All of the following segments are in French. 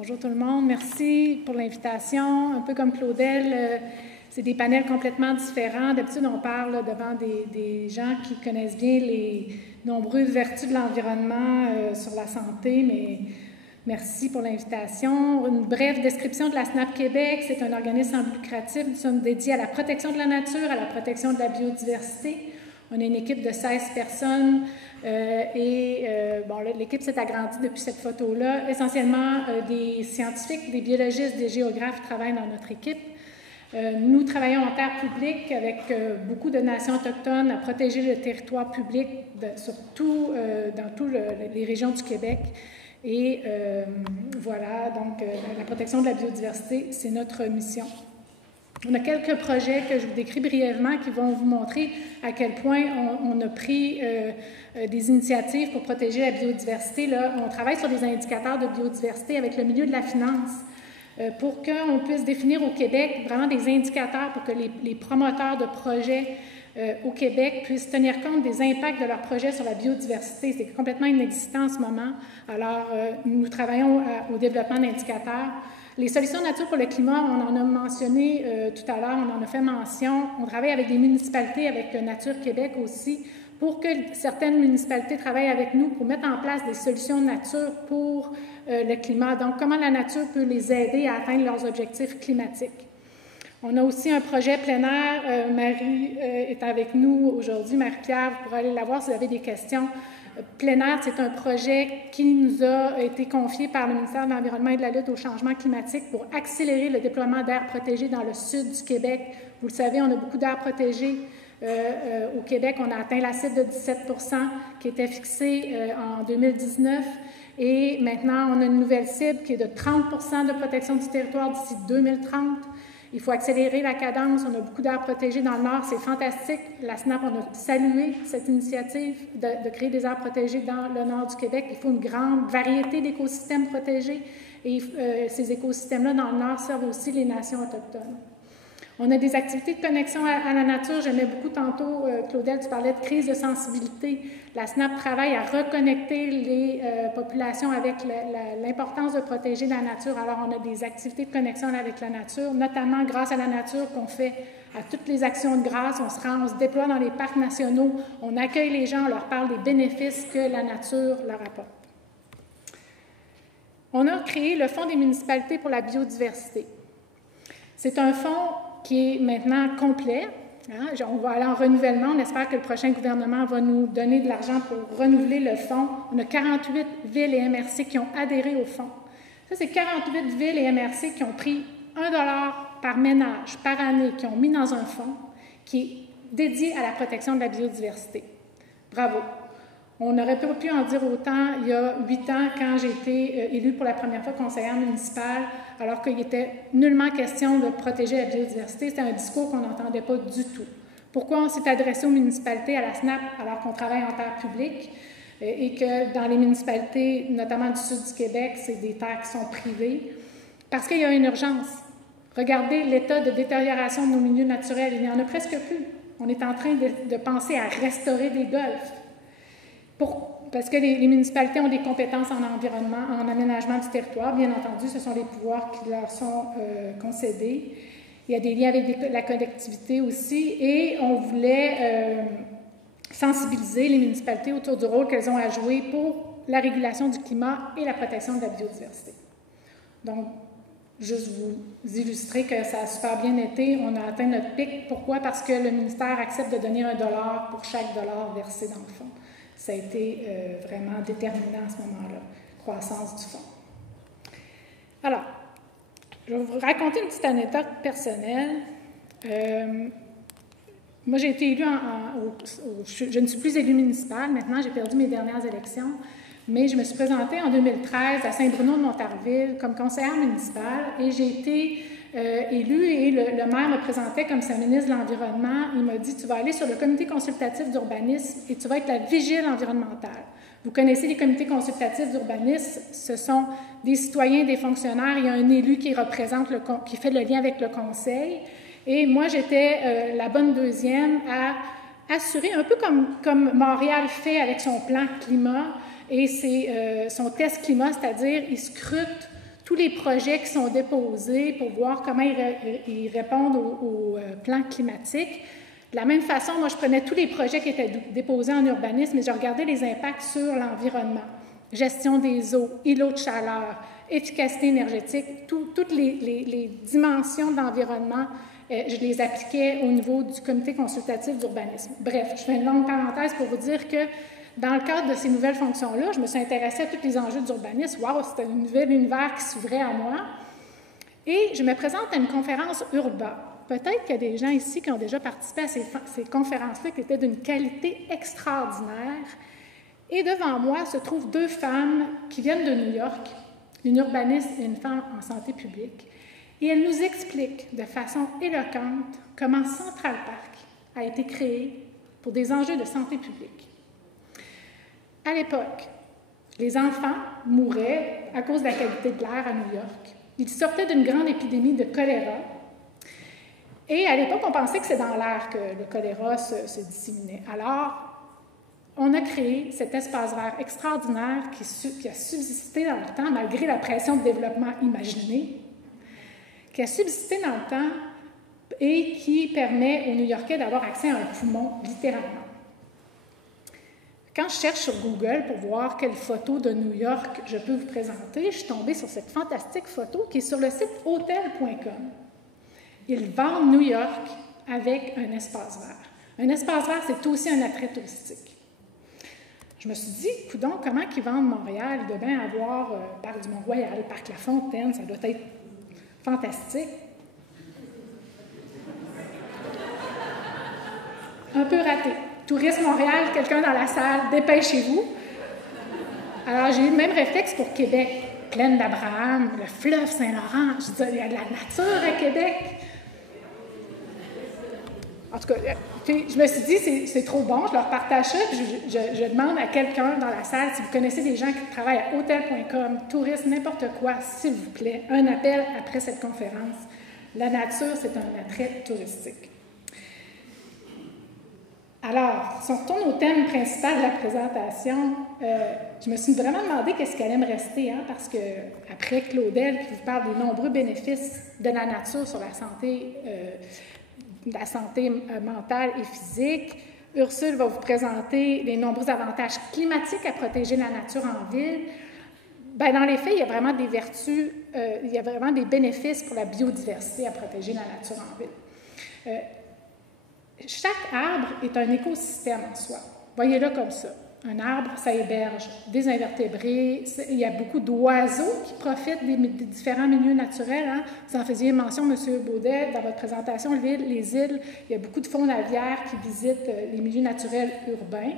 Bonjour tout le monde. Merci pour l'invitation. Un peu comme Claudel, c'est des panels complètement différents. D'habitude, on parle devant des gens qui connaissent bien les nombreuses vertus de l'environnement sur la santé, mais merci pour l'invitation. Une brève description de la SNAP Québec. C'est un organisme sans but lucratif. Nous sommes dédiés à la protection de la nature, à la protection de la biodiversité. On a une équipe de 16 personnes l'équipe s'est agrandie depuis cette photo-là. Essentiellement, des scientifiques, des biologistes, des géographes travaillent dans notre équipe. Nous travaillons en terre publique avec beaucoup de nations autochtones à protéger le territoire public, surtout dans toutes les régions du Québec. Et voilà, donc la protection de la biodiversité, c'est notre mission. On a quelques projets que je vous décris brièvement qui vont vous montrer à quel point on a pris des initiatives pour protéger la biodiversité. Là, on travaille sur des indicateurs de biodiversité avec le milieu de la finance pour qu'on puisse définir au Québec vraiment des indicateurs pour que les promoteurs de projets au Québec puissent tenir compte des impacts de leurs projets sur la biodiversité. C'est complètement inexistant en ce moment. Alors, nous travaillons au développement d'indicateurs. Les solutions nature pour le climat, on en a mentionné tout à l'heure, on en a fait mention. On travaille avec des municipalités, avec Nature Québec aussi, pour que certaines municipalités travaillent avec nous pour mettre en place des solutions de nature pour le climat. Donc, comment la nature peut les aider à atteindre leurs objectifs climatiques. On a aussi un projet plein air. Marie est avec nous aujourd'hui. Marie-Pierre, vous pourrez aller la voir si vous avez des questions. Plein air, c'est un projet qui nous a été confié par le ministère de l'Environnement et de la lutte au changement climatique pour accélérer le déploiement d'aires protégées dans le sud du Québec. Vous le savez, on a beaucoup d'aires protégées au Québec. On a atteint la cible de 17 % qui était fixée en 2019. Et maintenant, on a une nouvelle cible qui est de 30 % de protection du territoire d'ici 2030. Il faut accélérer la cadence. On a beaucoup d'aires protégées dans le Nord. C'est fantastique. La SNAP, on a salué cette initiative de créer des aires protégées dans le Nord du Québec. Il faut une grande variété d'écosystèmes protégés. Et ces écosystèmes-là, dans le Nord, servent aussi les nations autochtones. On a des activités de connexion à la nature. J'aimais beaucoup tantôt, Claudel, tu parlais de crise de sensibilité. La SNAP travaille à reconnecter les populations avec l'importance de protéger la nature. Alors, on a des activités de connexion avec la nature, notamment grâce à la nature qu'on fait à toutes les actions de grâce. On se déploie dans les parcs nationaux, on accueille les gens, on leur parle des bénéfices que la nature leur apporte. On a créé le Fonds des municipalités pour la biodiversité. C'est un fonds qui est maintenant complet. On va aller en renouvellement. On espère que le prochain gouvernement va nous donner de l'argent pour renouveler le fonds. On a 48 villes et MRC qui ont adhéré au fonds. Ça, c'est 48 villes et MRC qui ont pris 1 $ par ménage par année, qui ont mis dans un fonds qui est dédié à la protection de la biodiversité. Bravo! On n'aurait pas pu en dire autant il y a 8 ans quand j'ai été élue pour la première fois conseillère municipale, alors qu'il était nullement question de protéger la biodiversité. C'était un discours qu'on n'entendait pas du tout. Pourquoi on s'est adressé aux municipalités, à la SNAP, alors qu'on travaille en terre publique et que dans les municipalités, notamment du sud du Québec, c'est des terres qui sont privées? Parce qu'il y a une urgence. Regardez l'état de détérioration de nos milieux naturels. Il n'y en a presque plus. On est en train de penser à restaurer des golfs. Parce que les municipalités ont des compétences en environnement, en aménagement du territoire. Bien entendu, ce sont les pouvoirs qui leur sont concédés. Il y a des liens avec la collectivité aussi. Et on voulait sensibiliser les municipalités autour du rôle qu'elles ont à jouer pour la régulation du climat et la protection de la biodiversité. Donc, juste vous illustrer que ça a super bien été. On a atteint notre pic. Pourquoi? Parce que le ministère accepte de donner $1 pour chaque dollar versé dans le fonds. Ça a été vraiment déterminant à ce moment-là, croissance du fonds. Alors, je vais vous raconter une petite anecdote personnelle. Moi, j'ai été élue, je ne suis plus élue municipale, maintenant j'ai perdu mes dernières élections, mais je me suis présentée en 2013 à Saint-Bruno-de-Montarville comme conseillère municipale et j'ai été élue et le maire me présentait comme sa ministre de l'Environnement. Il m'a dit, tu vas aller sur le comité consultatif d'urbanisme et tu vas être la vigile environnementale. Vous connaissez les comités consultatifs d'urbanisme, ce sont des citoyens, des fonctionnaires, il y a un élu qui représente, qui fait le lien avec le conseil. Et moi, j'étais la bonne deuxième à assurer, un peu comme Montréal fait avec son plan climat et son test climat, c'est-à-dire il scrute tous les projets qui sont déposés pour voir comment ils répondent au plan climatique. De la même façon, moi, je prenais tous les projets qui étaient déposés en urbanisme et je regardais les impacts sur l'environnement. Gestion des eaux, îlots de chaleur, efficacité énergétique, toutes les dimensions d'environnement, je les appliquais au niveau du comité consultatif d'urbanisme. Bref, je fais une longue parenthèse pour vous dire que dans le cadre de ces nouvelles fonctions-là, je me suis intéressée à tous les enjeux d'urbanisme. Wow, c'était un nouvel univers qui s'ouvrait à moi. Et je me présente à une conférence Urba. Peut-être qu'il y a des gens ici qui ont déjà participé à ces conférences-là qui étaient d'une qualité extraordinaire. Et devant moi se trouvent deux femmes qui viennent de New York, une urbaniste et une femme en santé publique. Et elles nous expliquent de façon éloquente comment Central Park a été créé pour des enjeux de santé publique. À l'époque, les enfants mouraient à cause de la qualité de l'air à New York. Ils sortaient d'une grande épidémie de choléra. Et à l'époque, on pensait que c'est dans l'air que le choléra se disséminait. Alors, on a créé cet espace vert extraordinaire qui a subsisté dans le temps, malgré la pression de développement imaginée, qui a subsisté dans le temps et qui permet aux New-Yorkais d'avoir accès à un poumon, littéralement. Quand je cherche sur Google pour voir quelle photo de New York je peux vous présenter, je suis tombée sur cette fantastique photo qui est sur le site hotel.com. Ils vendent New York avec un espace vert. Un espace vert, c'est aussi un attrait touristique. Je me suis dit, coudonc, comment ils vendent Montréal? Il doit bien avoir Parc du Mont-Royal, Parc La Fontaine, ça doit être fantastique. Un peu raté. Tourisme Montréal, quelqu'un dans la salle, dépêchez-vous. Alors, j'ai eu le même réflexe pour Québec. Plaine d'Abraham, le fleuve Saint-Laurent. Je disais, il y a de la nature à Québec. En tout cas, je me suis dit, c'est trop bon, je leur partage ça. Je demande à quelqu'un dans la salle, si vous connaissez des gens qui travaillent à hotel.com, tourisme, n'importe quoi, s'il vous plaît, un appel après cette conférence. La nature, c'est un attrait touristique. Alors, si on retourne au thème principal de la présentation, je me suis vraiment demandé qu'est-ce qu'elle allait me rester, hein, parce que après Claudel, qui vous parle des nombreux bénéfices de la nature sur la santé mentale et physique, Ursule va vous présenter les nombreux avantages climatiques à protéger la nature en ville. Bien, dans les faits, il y a vraiment des vertus, il y a vraiment des bénéfices pour la biodiversité à protéger la nature en ville. Chaque arbre est un écosystème en soi. Voyez-le comme ça. Un arbre, ça héberge des invertébrés. Il y a beaucoup d'oiseaux qui profitent des différents milieux naturels. Hein. Vous en faisiez mention, M. Baudet, dans votre présentation, les îles. Il y a beaucoup de faune aviaire qui visitent les milieux naturels urbains.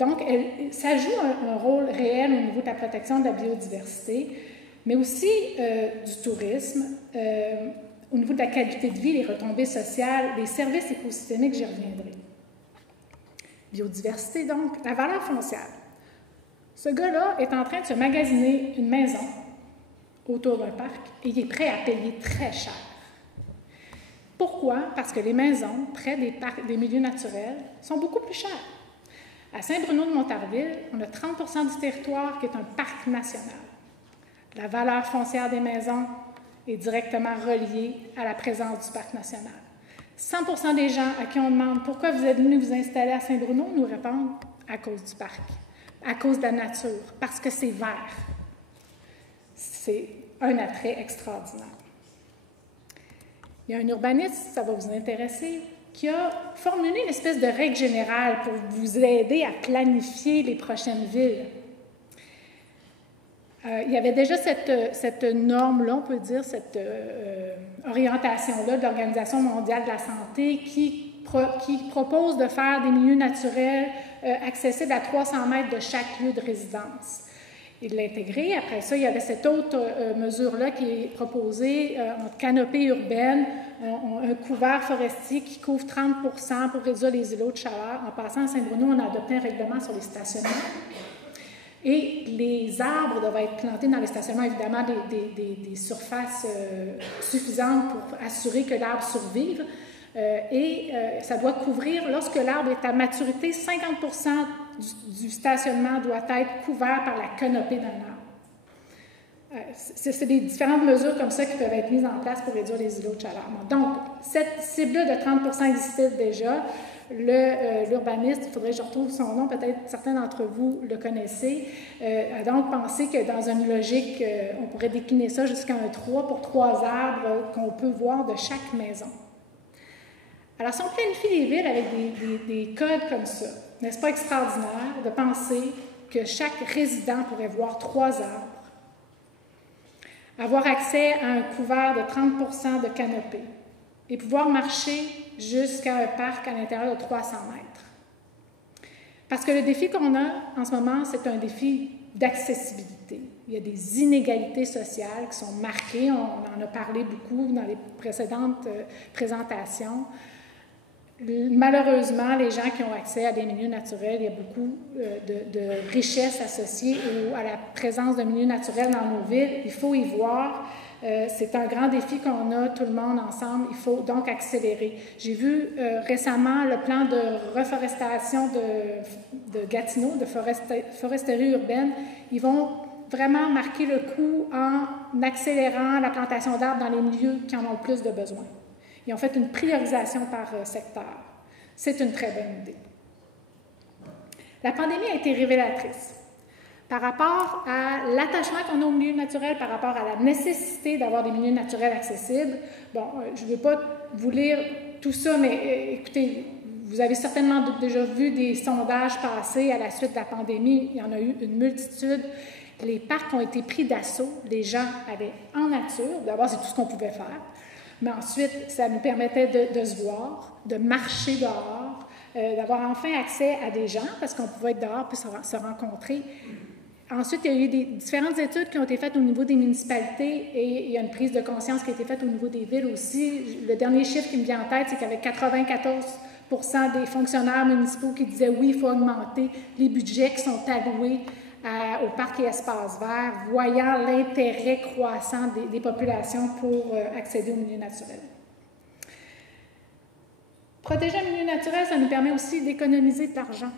Donc, ça joue un rôle réel au niveau de la protection de la biodiversité, mais aussi du tourisme. Au niveau de la qualité de vie, les retombées sociales, les services écosystémiques, j'y reviendrai. Biodiversité, donc, la valeur foncière. Ce gars-là est en train de se magasiner une maison autour d'un parc et il est prêt à payer très cher. Pourquoi? Parce que les maisons près des milieux naturels sont beaucoup plus chères. À Saint-Bruno-de-Montarville, on a 30% du territoire qui est un parc national. La valeur foncière des maisons est directement reliée à la présence du parc national. 100% des gens à qui on demande pourquoi vous êtes venus vous installer à Saint-Bruno nous répondent à cause du parc, à cause de la nature, parce que c'est vert. C'est un attrait extraordinaire. Il y a un urbaniste, ça va vous intéresser, qui a formulé une espèce de règle générale pour vous aider à planifier les prochaines villes. Il y avait déjà cette norme-là, on peut dire, cette orientation-là de l'Organisation mondiale de la santé qui propose de faire des milieux naturels accessibles à 300 mètres de chaque lieu de résidence. Il l'a intégré. Après ça, il y avait cette autre mesure-là qui est proposée en canopée urbaine, un couvert forestier qui couvre 30% pour réduire les îlots de chaleur. En passant à Saint-Bruno, on a adopté un règlement sur les stationnements. Et les arbres doivent être plantés dans les stationnements, évidemment, des surfaces suffisantes pour assurer que l'arbre survive. Ça doit couvrir, lorsque l'arbre est à maturité, 50% du stationnement doit être couvert par la canopée d'un arbre. c'est des différentes mesures comme ça qui peuvent être mises en place pour réduire les îlots de chaleur. Donc, cette cible-là de 30 existe déjà. L'urbaniste, il faudrait que je retrouve son nom, peut-être certains d'entre vous le connaissez, a donc pensé que dans une logique, on pourrait décliner ça jusqu'à un 3 pour 3 arbres qu'on peut voir de chaque maison. Alors, si on planifie les villes avec des codes comme ça, n'est-ce pas extraordinaire de penser que chaque résident pourrait voir 3 arbres, avoir accès à un couvert de 30 de canopée et pouvoir marcher jusqu'à un parc à l'intérieur de 300 mètres. Parce que le défi qu'on a en ce moment, c'est un défi d'accessibilité. Il y a des inégalités sociales qui sont marquées, on en a parlé beaucoup dans les précédentes présentations. Malheureusement, les gens qui ont accès à des milieux naturels, il y a beaucoup de richesses associées à la présence de milieux naturels dans nos villes. Il faut y voir. C'est un grand défi qu'on a, tout le monde ensemble. Il faut donc accélérer. J'ai vu récemment le plan de reforestation de Gatineau, de foresterie urbaine. Ils vont vraiment marquer le coup en accélérant la plantation d'arbres dans les milieux qui en ont le plus de besoin. Ils ont fait une priorisation par secteur. C'est une très bonne idée. La pandémie a été révélatrice par rapport à l'attachement qu'on a aux milieux naturels, par rapport à la nécessité d'avoir des milieux naturels accessibles. Bon, je ne veux pas vous lire tout ça, mais écoutez, vous avez certainement déjà vu des sondages passés à la suite de la pandémie. Il y en a eu une multitude. Les parcs ont été pris d'assaut. Les gens allaient en nature. D'abord, c'est tout ce qu'on pouvait faire. Mais ensuite, ça nous permettait de se voir, de marcher dehors, d'avoir enfin accès à des gens, parce qu'on pouvait être dehors puis se rencontrer. Ensuite, il y a eu différentes études qui ont été faites au niveau des municipalités et il y a une prise de conscience qui a été faite au niveau des villes aussi. Le dernier chiffre qui me vient en tête, c'est qu'il y avait 94 des fonctionnaires municipaux qui disaient oui, il faut augmenter les budgets qui sont alloués au parc et espaces verts, voyant l'intérêt croissant des populations pour accéder aux milieux naturels. Protéger un milieu naturel, ça nous permet aussi d'économiser de l'argent.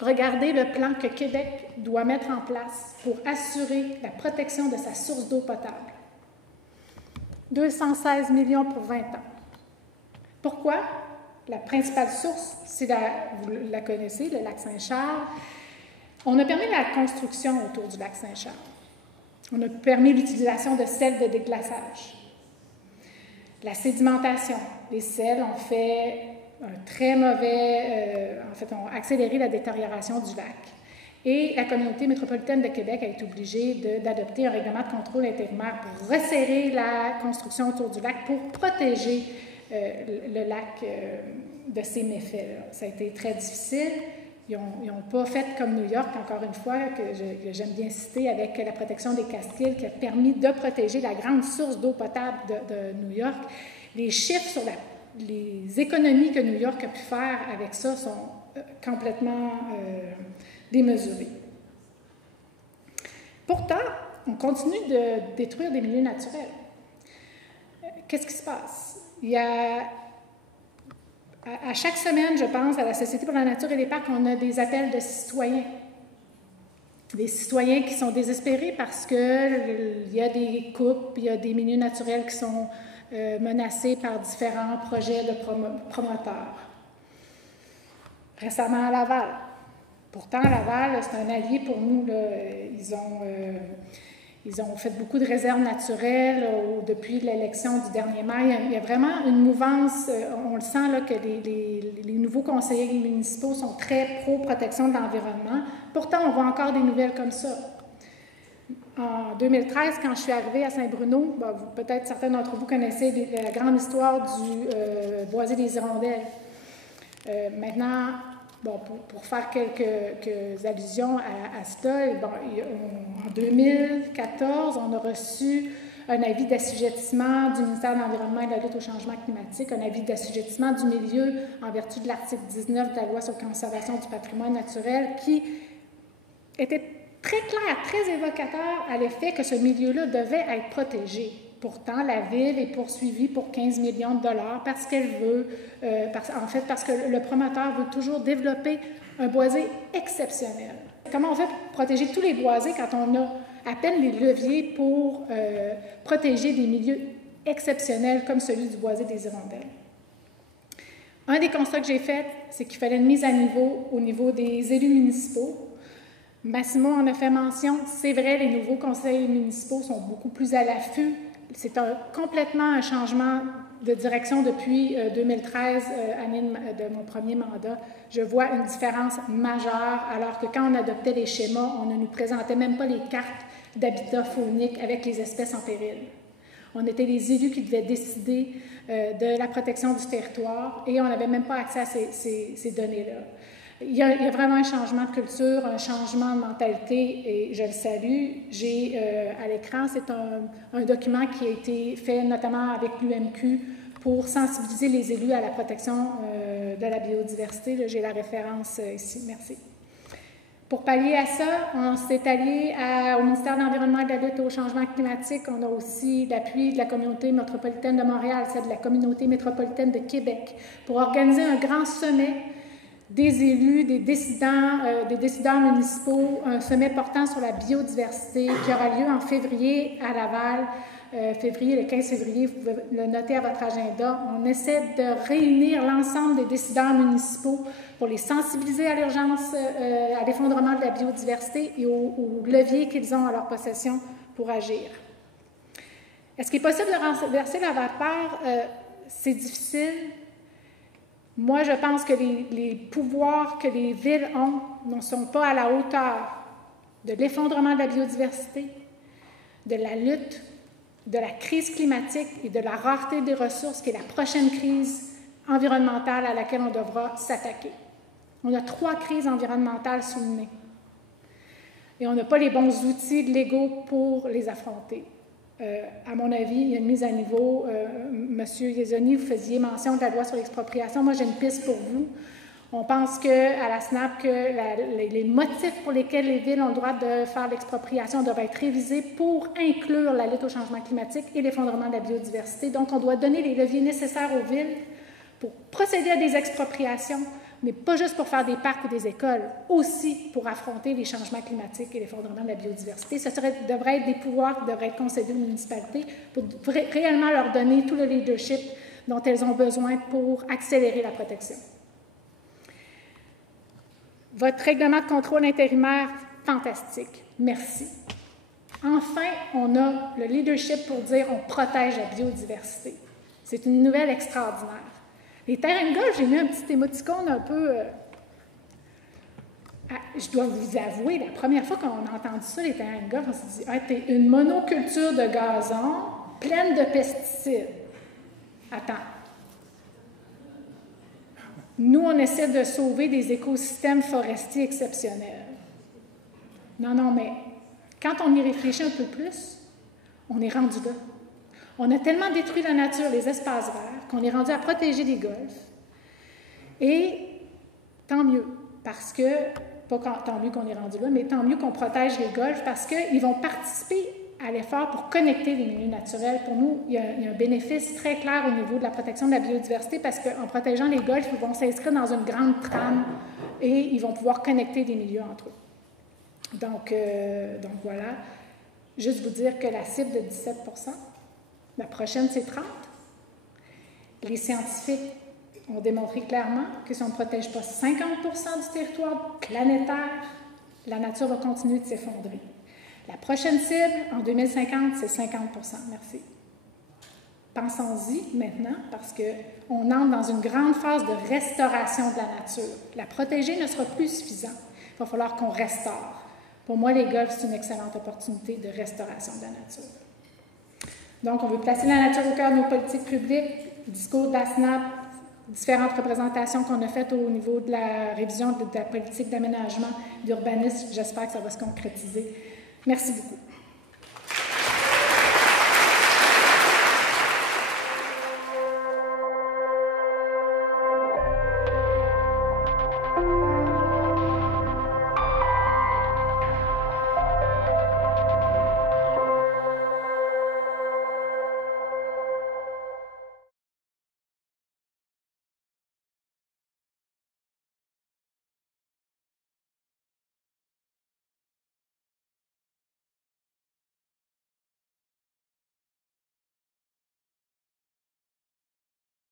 Regardez le plan que Québec doit mettre en place pour assurer la protection de sa source d'eau potable. 216 millions pour 20 ans. Pourquoi? La principale source, vous la connaissez, le lac Saint-Charles. On a permis la construction autour du lac Saint-Charles. On a permis l'utilisation de sels de déglaçage. La sédimentation. Les sels ont fait un très mauvais... ont accéléré la détérioration du lac. Et la communauté métropolitaine de Québec a été obligée d'adopter un règlement de contrôle intérimaire pour resserrer la construction autour du lac pour protéger le lac de ses méfaits. Ça a été très difficile. Ils n'ont pas fait comme New York, encore une fois, que j'aime bien citer, avec la protection des Cascades, qui a permis de protéger la grande source d'eau potable de New York. Les chiffres sur les économies que New York a pu faire avec ça sont complètement démesurées. Pourtant, on continue de détruire des milieux naturels. Qu'est-ce qui se passe? Il y a... À chaque semaine, je pense, à la Société pour la nature et les parcs, on a des appels de citoyens. Des citoyens qui sont désespérés parce qu'il y a des coupes, il y a des milieux naturels qui sont menacés par différents projets de promoteurs. Récemment à Laval. Pourtant, Laval, c'est un allié pour nous. Là. Ils ont fait beaucoup de réserves naturelles depuis l'élection du dernier mai. Il y a vraiment une mouvance, on le sent là, que les nouveaux conseillers municipaux sont très pro-protection de l'environnement. Pourtant, on voit encore des nouvelles comme ça. En 2013, quand je suis arrivée à Saint-Bruno, peut-être certains d'entre vous connaissez la grande histoire du boisé des hirondelles. Maintenant, pour faire quelques allusions à cela, en 2014, on a reçu un avis d'assujettissement du ministère de l'Environnement et de la lutte au changement climatique, un avis d'assujettissement du milieu en vertu de l'article 19 de la loi sur la conservation du patrimoine naturel qui était très clair, très évocateur à l'effet que ce milieu-là devait être protégé. Pourtant, la Ville est poursuivie pour 15 millions de dollars parce qu'elle veut, parce que le promoteur veut toujours développer un boisé exceptionnel. Comment on fait pour protéger tous les boisés quand on a à peine les leviers pour protéger des milieux exceptionnels comme celui du boisé des hirondelles. Un des constats que j'ai fait, c'est qu'il fallait une mise à niveau au niveau des élus municipaux. Massimo en a fait mention. C'est vrai, les nouveaux conseils municipaux sont beaucoup plus à l'affût. C'est complètement un changement de direction depuis 2013, année de mon premier mandat. Je vois une différence majeure, alors que quand on adoptait les schémas, on ne nous présentait même pas les cartes d'habitat faunique avec les espèces en péril. On était les élus qui devaient décider de la protection du territoire et on n'avait même pas accès à ces données-là. Il y a vraiment un changement de culture, un changement de mentalité et je le salue. J'ai à l'écran, c'est un document qui a été fait notamment avec l'UMQ pour sensibiliser les élus à la protection de la biodiversité. J'ai la référence ici. Merci. Pour pallier à ça, on s'est allié au ministère de l'Environnement et de la lutte au changement climatique. On a aussi l'appui de la communauté métropolitaine de Montréal, celle de la communauté métropolitaine de Québec, pour organiser un grand sommet des élus, des décideurs municipaux, un sommet portant sur la biodiversité qui aura lieu en février à Laval. Le 15 février, vous pouvez le noter à votre agenda. On essaie de réunir l'ensemble des décideurs municipaux pour les sensibiliser à l'urgence, à l'effondrement de la biodiversité et aux leviers qu'ils ont à leur possession pour agir. Est-ce qu'il est possible de renverser la vapeur? C'est difficile. Moi, je pense que les pouvoirs que les villes ont ne sont pas à la hauteur de l'effondrement de la biodiversité, de la lutte, de la crise climatique et de la rareté des ressources, qui est la prochaine crise environnementale à laquelle on devra s'attaquer. On a 3 crises environnementales sous le nez. Et on n'a pas les bons outils légaux pour les affronter. À mon avis, il y a une mise à niveau. Monsieur Yezoni, vous faisiez mention de la loi sur l'expropriation. Moi, j'ai une piste pour vous. On pense qu'à la SNAP, les motifs pour lesquels les villes ont le droit de faire l'expropriation doivent être révisés pour inclure la lutte au changement climatique et l'effondrement de la biodiversité. Donc, on doit donner les leviers nécessaires aux villes pour procéder à des expropriations, mais pas juste pour faire des parcs ou des écoles, aussi pour affronter les changements climatiques et l'effondrement de la biodiversité. Ce devrait être des pouvoirs qui devraient être concédés aux municipalités pour réellement leur donner tout le leadership dont elles ont besoin pour accélérer la protection. Votre règlement de contrôle intérimaire, fantastique. Merci. Enfin, on a le leadership pour dire on protège la biodiversité. C'est une nouvelle extraordinaire. Les terrains de golf, j'ai mis un petit émoticône un peu... je dois vous avouer, la première fois qu'on a entendu ça, les terrains de golf, on s'est dit « t'es une monoculture de gazon pleine de pesticides. » Attends. Nous, on essaie de sauver des écosystèmes forestiers exceptionnels. Non, mais quand on y réfléchit un peu plus, on est rendu là. On a tellement détruit la nature, les espaces verts, qu'on est rendu à protéger les golfs. Et tant mieux, parce que, tant mieux qu'on est rendu là, mais tant mieux qu'on protège les golfs, parce qu'ils vont participer à l'effort pour connecter les milieux naturels. Pour nous, il y a un bénéfice très clair au niveau de la protection de la biodiversité parce qu'en protégeant les golfs, ils vont s'inscrire dans une grande trame et ils vont pouvoir connecter des milieux entre eux. Donc voilà. Juste vous dire que la cible de 17 %, la prochaine, c'est 30 %. Les scientifiques ont démontré clairement que si on ne protège pas 50 % du territoire planétaire, la nature va continuer de s'effondrer. La prochaine cible, en 2050, c'est 50 %. Merci. Pensons-y maintenant, parce qu'on entre dans une grande phase de restauration de la nature. La protéger ne sera plus suffisant. Il va falloir qu'on restaure. Pour moi, les golfs, c'est une excellente opportunité de restauration de la nature. Donc, on veut placer la nature au cœur de nos politiques publiques, discours de la SNAP, différentes représentations qu'on a faites au niveau de la révision de la politique d'aménagement, d'urbanisme. J'espère que ça va se concrétiser. Merci beaucoup.